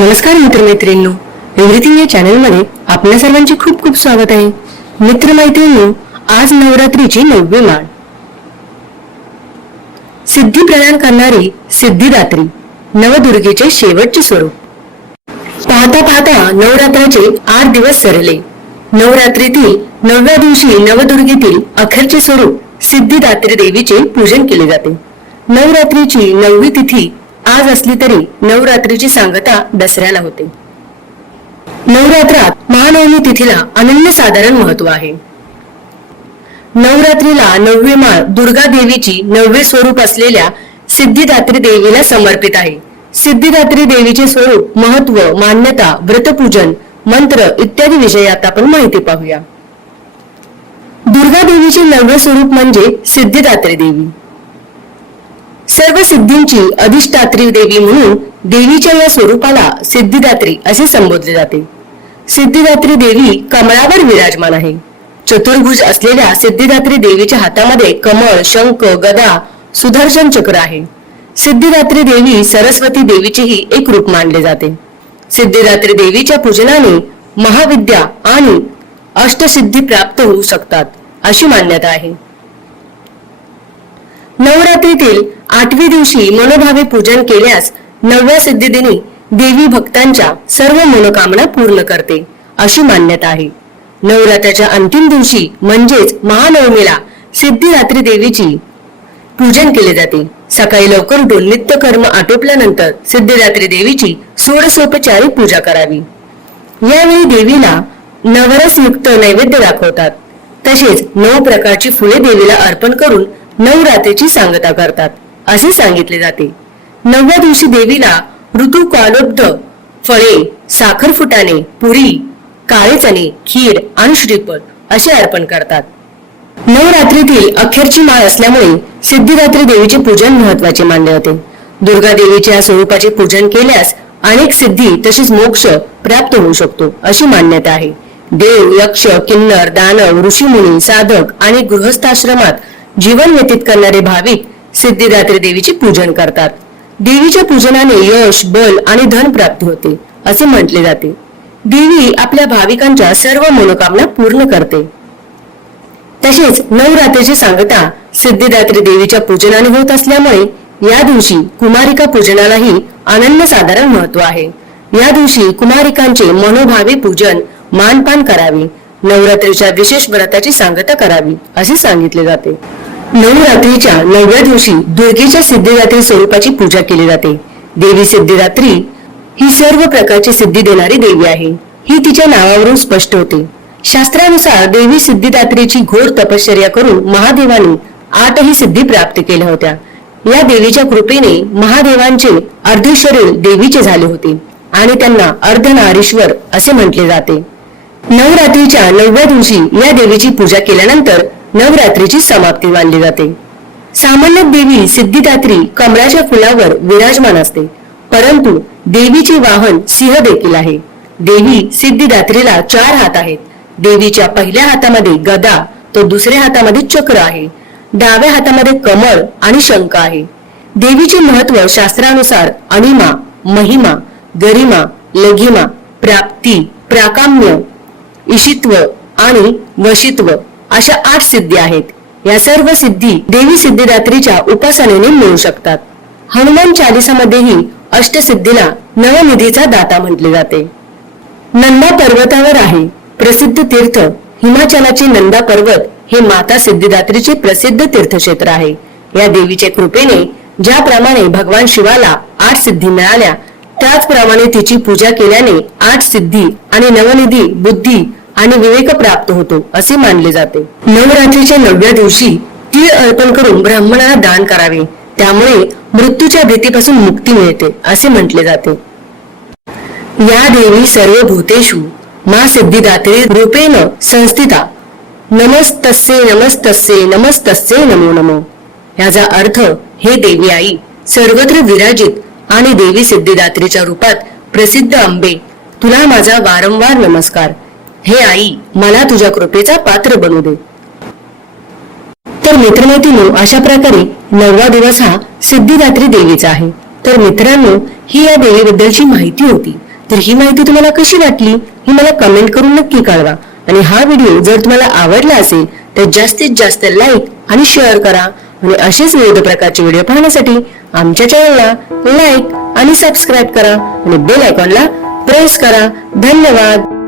नमस्कार मित्रमैत्रिणींनो. एव्हरीथिंग या चॅनलमध्ये आपल्या सर्वांचे खूप खूप स्वागत आहे. मित्रमैत्रिणींनो आज नवरात्रीची नववी माळ. सिद्धी प्रदान करणारी सिद्धिदात्री नवदुर्गेचे शेवटचे स्वरूप. पाहता पाहता नवरात्राचे आठ दिवस सरले. नवरात्रीतील नवव्या दिवशी नवदुर्गेतील अखेरचे स्वरूप सिद्धिदात्री देवीचे पूजन केले जाते. नवरात्रीची नववी तिथी आज असली तरी नवरात्रीची सांगता दसऱ्याला होते. नवरात्रात महानवमी तिथीला अनन्य साधारण महत्त्व आहे. नवरात्रीला नववी माळ दुर्गा देवीची नववे स्वरूप असलेल्या सिद्धिदात्री देवीला समर्पित आहे. सिद्धिदात्री देवीचे स्वरूप महत्त्व मान्यता व्रतपूजन मंत्र इत्यादी विषयात आपण माहिती पाहूया. दुर्गा देवीचे नववे स्वरूप म्हणजे सिद्धिदात्री देवी. सर्व सिद्धींची अधिष्ठात्री देवी म्हणून देवीच्या या स्वरूपाला सिद्धिदात्री असे संबोधले जाते. सिद्धिदात्री देवी कमळावर विराजमान आहे. चतुर्भुज असलेल्या सिद्धिदात्री देवीच्या हातामध्ये कमळ शंख गदा सुदर्शन चक्र आहे. सिद्धिदात्री देवी सरस्वती देवीचेही एक रूप मानले जाते. सिद्धिदात्री देवीच्या पूजनाने महाविद्या आणि अष्टसिद्धी प्राप्त होऊ शकतात अशी मान्यता आहे. नवरात्रीतील आठवी दिवशी मनोभावे पूजन केल्यास नवव्या सिद्धिदिनी देवी भक्तांच्या सर्व मनोकामना पूर्ण करते अशी मान्यता आहे. नवरात्राच्या अंतिम दिवशी म्हणजेच महानवमीला सिद्धिरात्री देवीची पूजन केले जाते. सकाळी लवकर उठून नित्य कर्म आटोपल्यानंतर सिद्धिरात्री देवीची षोडशोपचारी पूजा करावी. यावेळी देवीला नवरसयुक्त नैवेद्य दाखवतात. तसेच नऊ प्रकारची फुले देवीला अर्पण करून नवरात्रीची सांगता करतात. असे सांगितले जाते. नवव्या दिवशी देवीला ऋतुकालोब्ध फळे साखर फुटाणे पुरी काळे चणे खीर आणि श्रीफळ असे अर्पण करतात. नवरात्रीतील अखेरची माळ असल्यामुळे सिद्धिदात्री देवीचे पूजन महत्त्वाचे मानले होते दुर्गा देवीच्या या स्वरूपाचे पूजन केल्यास अनेक सिद्धी तसेच मोक्ष प्राप्त होऊ शकतो अशी मान्यता आहे. देव यक्ष किन्नर दानव ऋषीमुनी साधक आणि गृहस्थाश्रमात जीवन व्यतीत करणारे भाविक सिद्धिदात्री देवीचे पूजन करतात. देवीच्या पूजनाने यश बल आणि धन प्राप्ती होते असे म्हटले जाते. देवी आपल्या भाविकांच्या सर्व मनोकामना पूर्ण करते. तसेच नवरात्रीची सांगता सिद्धिदात्री देवीच्या पूजनाने होत असल्यामुळे या दिवशी कुमारिका पूजनालाही अनन्यसाधारण महत्त्व आहे. या दिवशी कुमारिकांचे मनोभावे पूजन मानपान करावे नवरात्रीच्या विशेष व्रताची सांगता करावी असे सांगितले जाते. नवरात्रीच्या नवव्या दिवशी दुर्गेच्या सिद्धिदात्री स्वरूपाची पूजा केली जाते. देवी सिद्धिदात्री ही सर्व प्रकारची सिद्धी देणारी देवी आहे. ही तिच्या नावावरून स्पष्ट होते. शास्त्रानुसार देवी सिद्धिदात्रीची घोर तपश्चर्या करून महादेवाने आठही सिद्धी प्राप्त केल्या होत्या. या देवीच्या कृपेने महादेवांचे अर्ध शरीर देवीचे झाले होते आणि त्यांना अर्धनारीश्वर असे म्हटले जाते. नवरात्रीच्या नवव्या दिवशी या देवीची पूजा केल्यानंतर नवरात्रीची समाप्ती मानली जाते. सामान्य देवी सिद्धिदात्री कमळाच्या फुलावर विराजमान असते परंतु देवीचे वाहन सिंह देखील आहे. देवी सिद्धिदात्रीला चार हात आहेत. देवीच्या पहिल्या हातामध्ये गदा तो दुसऱ्या हातामध्ये चक्र आहे. डाव्या हातामध्ये कमळ आणि शंख आहे. देवीचे महत्त्व शास्त्रानुसार अनिमा महिमा गरिमा लघिमा प्राप्ती प्राकाम्य इशित्व आणि वशित्व अशा आठ सिद्धी आहेत. या सर्व सिद्धी देवी सिद्धिदात्रीच्या उपासनेने मिळू शकतात. हनुमान चालिसामध्येही अष्टसिद्धीला नवनिधीचा दाता म्हटले जाते. नंदा पर्वतावर आहे. प्रसिद्ध तीर्थ हिमाचलाचे नंदा पर्वत हे माता सिद्धिदात्रीचे प्रसिद्ध तीर्थक्षेत्र आहे. या देवीच्या कृपेने ज्याप्रमाणे भगवान शिवाला आठ सिद्धी मिळाल्या त्याचप्रमाणे तिची पूजा केल्याने आठ सिद्धी आणि नवनिधी बुद्धी आणि विवेक प्राप्त होतो असे मानले जाते. नवरात्रीच्या नवव्या दिवशी तीळ अर्पण करून ब्राह्मणाला दान करावे. त्यामुळे मृत्यूच्या भीतीपासून मुक्ती मिळते असे म्हटले जाते. या देवी सर्व भूतेषु मा सिद्धिदात्री रूपेन संस्थिता. नमस्तस्ये नमस्तस्ये नमस्तस्ये नमो नमो. याचा अर्थ हे देवी आई सर्वत्र विराजित आणि देवी सिद्धिदात्रीच्या रूपात प्रसिद्ध अंबे तुला माझा वारंवार नमस्कार. हे आई मला तुझ्या कृपेचा पात्र बनू दे. तर मित्रमैत्रिणी अशा प्रकारे नववा दिवस हा सिद्धिदात्री देवीचा आहे. तर मित्रांनो ही या देवीबद्दलची माहिती होती. तर ही माहिती तुम्हाला कशी वाटली ही मला कमेंट करून नक्की कळवा. आणि हा व्हिडिओ जर तुम्हाला आवडला असेल तर जास्तीत जास्त लाईक आणि शेअर करा. आणि असेच विविध प्रकारचे व्हिडिओ पाहण्यासाठी आमच्या चॅनलला लाईक आणि सबस्क्राईब करा. आणि बेल आयकॉनला प्रेस करा. धन्यवाद!